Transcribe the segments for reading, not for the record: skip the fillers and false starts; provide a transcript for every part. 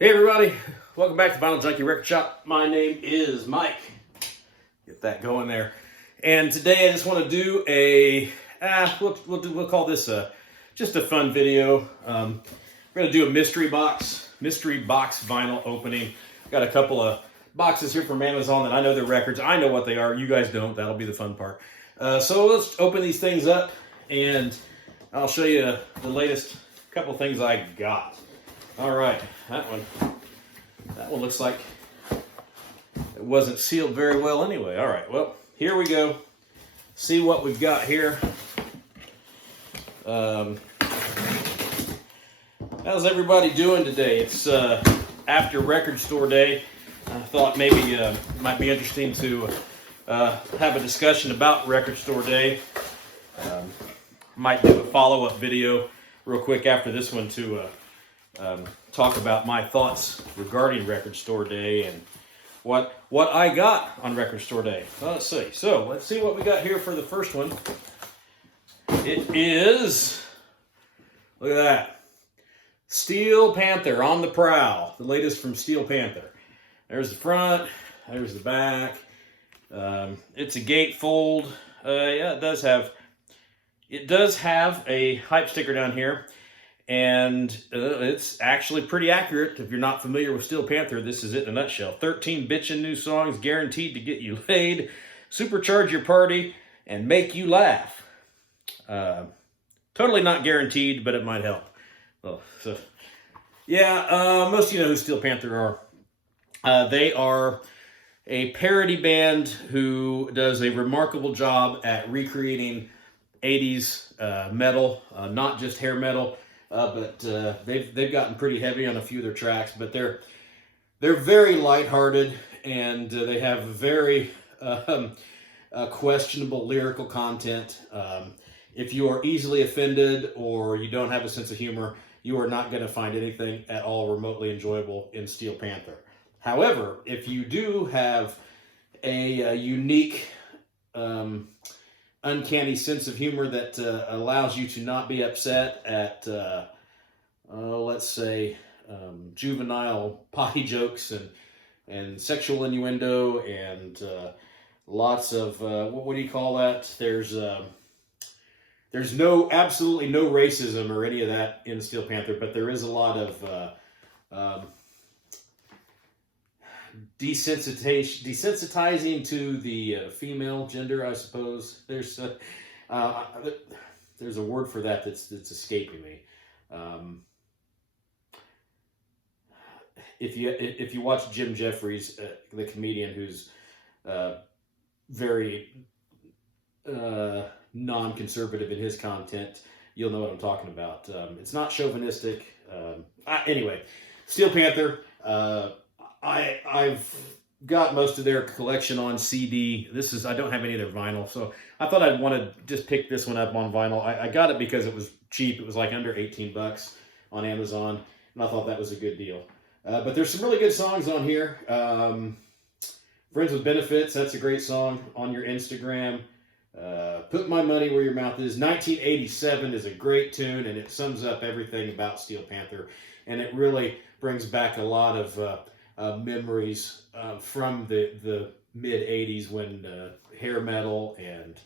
Hey everybody, welcome back to Vinyl Junkie Record Shop. My name is Mike. Get that going there. And today I just want to do we'll call this just a fun video. We're going to do a mystery box vinyl opening. Got a couple of boxes here from Amazon that I know they're records. I know what they are. You guys don't. That'll be the fun part. So let's open these things up and I'll show you the latest couple things I got. All right, that one looks like it wasn't sealed very well anyway. All right, well, here we go. See what we've got here. How's everybody doing today? It's after Record Store Day. I thought maybe it might be interesting to have a discussion about Record Store Day. Might do a follow-up video real quick after this one to talk about my thoughts regarding Record Store Day and what I got on Record Store Day. Well, let's see. So let's see what we got here for the first one. It is, look at that, Steel Panther on the Prowl. The latest from Steel Panther. There's the front. There's the back. It's a gatefold. Yeah, it does have a hype sticker down here. And it's actually pretty accurate. If you're not familiar with Steel Panther, this is it in a nutshell. 13 bitchin' new songs guaranteed to get you laid, supercharge your party, and make you laugh. Totally not guaranteed, but it might help. Most of you know who Steel Panther are. They are a parody band who does a remarkable job at recreating 80s metal, not just hair metal. But they've gotten pretty heavy on a few of their tracks, but they're very lighthearted and they have very questionable lyrical content. If you are easily offended or you don't have a sense of humor, you are not going to find anything at all remotely enjoyable in Steel Panther. However, if you do have a unique uncanny sense of humor that allows you to not be upset at, let's say, juvenile potty jokes and sexual innuendo and lots of, what do you call that? There's absolutely no racism or any of that in Steel Panther, but there is a lot of desensitizing to the female gender, I suppose. There's a word for that that's escaping me. If you watch Jim Jeffries, the comedian who's very non-conservative in his content, you'll know what I'm talking about. It's not chauvinistic. Anyway, Steel Panther. I've got most of their collection on CD. I don't have any of their vinyl, so I thought I'd want to just pick this one up on vinyl. I got it because it was cheap. It was like under 18 bucks on Amazon, and I thought that was a good deal. But there's some really good songs on here. Friends with Benefits, that's a great song on your Instagram. Put My Money Where Your Mouth Is. 1987 is a great tune, and it sums up everything about Steel Panther, and it really brings back a lot of memories from the mid-'80s when hair metal and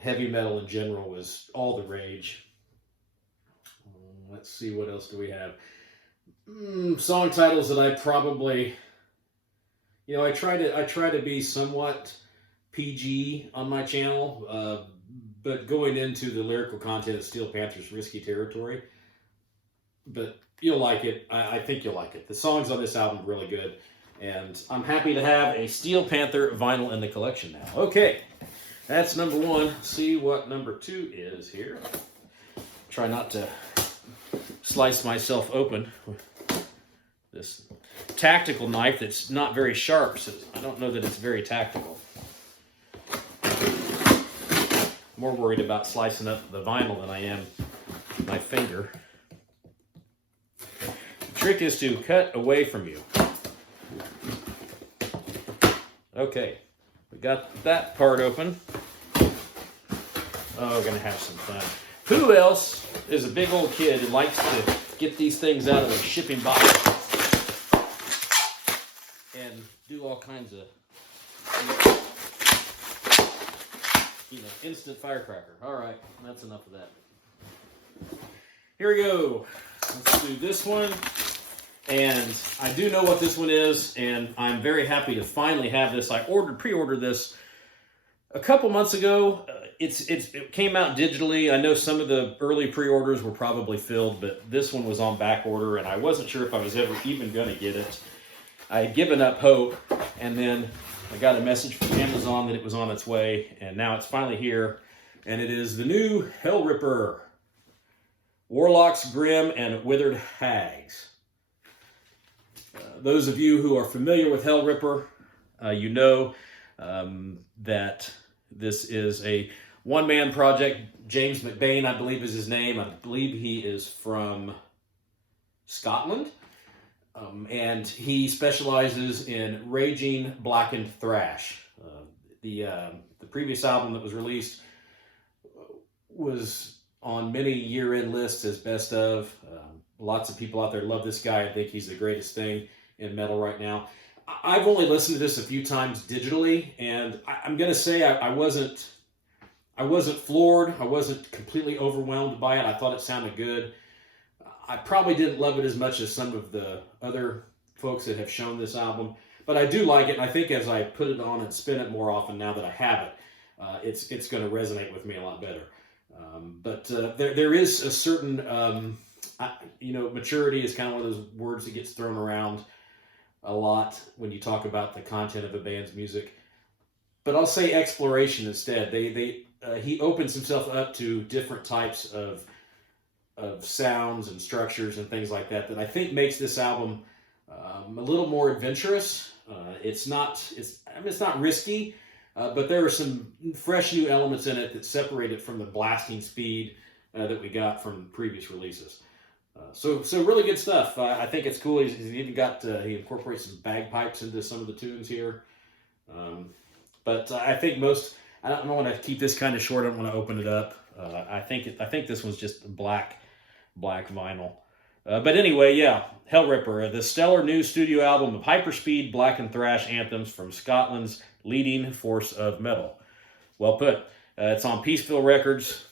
heavy metal in general was all the rage. Let's see, what else do we have? Song titles that I probably, I try to be somewhat PG on my channel, but going into the lyrical content of Steel Panther's risky territory. But you'll like it. I think you'll like it. The songs on this album are really good. And I'm happy to have a Steel Panther vinyl in the collection now. Okay, that's number one. Let's see what number two is here. Try not to slice myself open with this tactical knife that's not very sharp, so I don't know that it's very tactical. More worried about slicing up the vinyl than I am my finger. Trick is to cut away from you. Okay, we got that part open. Oh, we're gonna have some fun. Who else is a big old kid who likes to get these things out of a shipping box and do all kinds of, instant firecracker. All right, that's enough of that. Here we go. Let's do this one. And I do know what this one is, and I'm very happy to finally have this. I pre-ordered this a couple months ago. It came out digitally. I know some of the early pre-orders were probably filled, but this one was on back order, and I wasn't sure if I was ever even going to get it. I had given up hope, and then I got a message from Amazon that it was on its way, and now it's finally here, and it is the new Hellripper. Warlocks, Grim, and Withered Hags. Those of you who are familiar with Hellripper, you know that this is a one-man project. James McBain, I believe, is his name. I believe he is from Scotland, and he specializes in raging blackened thrash. The previous album that was released was on many year-end lists as best of. Lots of people out there love this guy. I think he's the greatest thing in metal right now. I've only listened to this a few times digitally, and I'm going to say I wasn't floored. I wasn't completely overwhelmed by it. I thought it sounded good. I probably didn't love it as much as some of the other folks that have shown this album, but I do like it, and I think as I put it on and spin it more often now that I have it, it's going to resonate with me a lot better. But there is a certain, maturity is kind of one of those words that gets thrown around a lot when you talk about the content of a band's music. But I'll say exploration instead. He opens himself up to different types of sounds and structures and things like that I think makes this album a little more adventurous. It's not risky. But there are some fresh new elements in it that separate it from the blasting speed that we got from previous releases. So really good stuff. I think it's cool. He's even got he incorporates some bagpipes into some of the tunes here. But I think I don't want to keep this kind of short. I don't want to open it up. I think this one's just black vinyl. But anyway, yeah, Hellripper, the stellar new studio album of hyperspeed blackened thrash anthems from Scotland's leading force of metal. Well put. It's on Peaceville Records,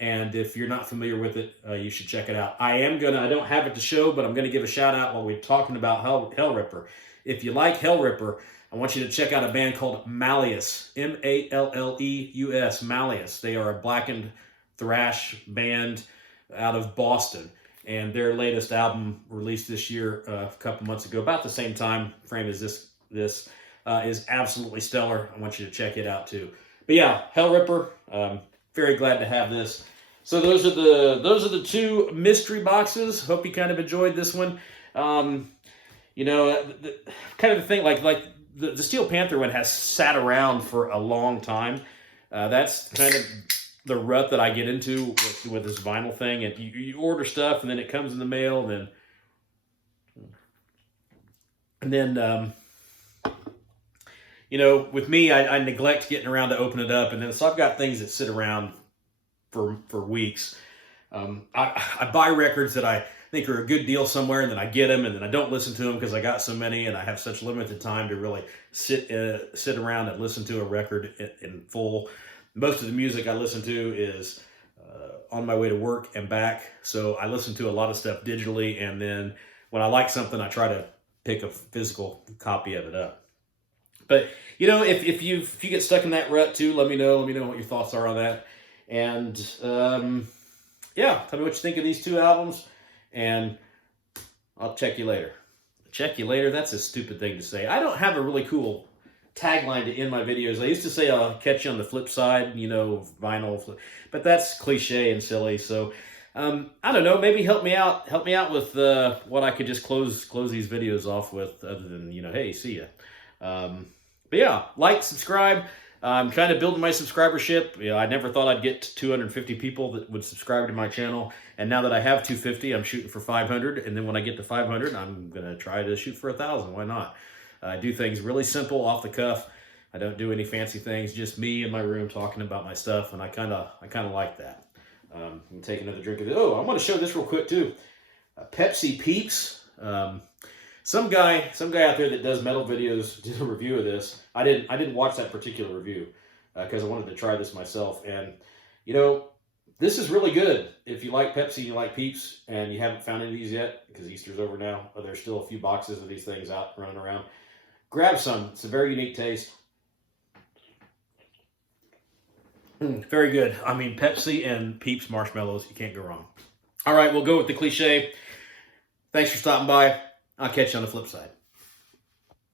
and if you're not familiar with it, you should check it out. I don't have it to show, but I'm gonna give a shout out while we're talking about Hellripper. If you like Hellripper, I want you to check out a band called Malleus, Malleus, Malleus. They are a blackened thrash band out of Boston, and their latest album released this year, a couple months ago, about the same time frame as this is absolutely stellar. I want you to check it out too. But yeah, Hellripper, very glad to have this. So those are the two mystery boxes. Hope you kind of enjoyed this one. Kind of the thing, like the Steel Panther one has sat around for a long time. That's kind of the rut that I get into with this vinyl thing. And you order stuff, and then it comes in the mail, and then with me, I neglect getting around to open it up, and then so I've got things that sit around for weeks. I buy records that I think are a good deal somewhere, and then I get them, and then I don't listen to them because I got so many, and I have such limited time to really sit around and listen to a record in full. Most of the music I listen to is on my way to work and back, so I listen to a lot of stuff digitally, and then when I like something, I try to pick a physical copy of it up. But if you get stuck in that rut too, let me know what your thoughts are on that, and tell me what you think of these two albums, and I'll check you later. Check you later? That's a stupid thing to say. I don't have a really cool tagline to end my videos. I used to say I'll catch you on the flip side, vinyl, but that's cliche and silly. So I don't know, maybe help me out with what I could just close these videos off with, other than hey, see ya. But yeah, like, subscribe. I'm trying to build my subscribership. I never thought I'd get to 250 people that would subscribe to my channel, and now that I have 250, I'm shooting for 500, and then when I get to 500, I'm gonna try to shoot for 1,000. Why not? I do things really simple, off the cuff. I don't do any fancy things, just me in my room talking about my stuff, and I kind of like that. I'm gonna take another drink of it. Oh, I want to show this real quick too. Pepsi Peeps. Some guy out there that does metal videos did a review of this. I didn't watch that particular review because I wanted to try this myself. And you know, this is really good if you like Pepsi, you like Peeps, and you haven't found any of these yet because Easter's over now. There's still a few boxes of these things out running around. Grab some. It's a very unique taste. Very good. I mean, Pepsi and Peeps marshmallows, you can't go wrong. All right, we'll go with the cliche. Thanks for stopping by. I'll catch you on the flip side.